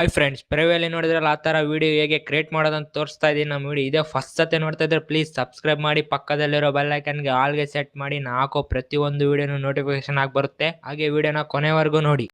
Hi friends, ಪ್ರಿವಿಯಲ್ಲಿ ನೋಡಿದ್ರಲ್ಲ ಆ ಥರ ವಿಡಿಯೋ ಹೇಗೆ ಕ್ರಿಯೇಟ್ ಮಾಡೋದಂತ ತೋರಿಸ್ತಾ ಇದ್ದೀನಿ ನಮ್ಮ ವಿಡಿಯೋ. ಇದೇ ಫಸ್ಟ್ ಸತಿ ನೋಡ್ತಾ ಇದ್ರೆ ಪ್ಲೀಸ್ ಸಬ್ಸ್ಕ್ರೈಬ್ ಮಾಡಿ, ಪಕ್ಕದಲ್ಲಿರೋ ಬೆಲ್ ಐಕನ್ಗೆ ಆಲ್ಗೆ ಸೆಟ್ ಮಾಡಿ. ನಾ ಹಾಕೋ ಪ್ರತಿಯೊಂದು ವಿಡಿಯೋನು ನೋಟಿಫಿಕೇಶನ್ ಆಗಿ ಬರುತ್ತೆ. ಹಾಗೆ ವಿಡಿಯೋನ ಕೊನೆವರೆಗೂ ನೋಡಿ.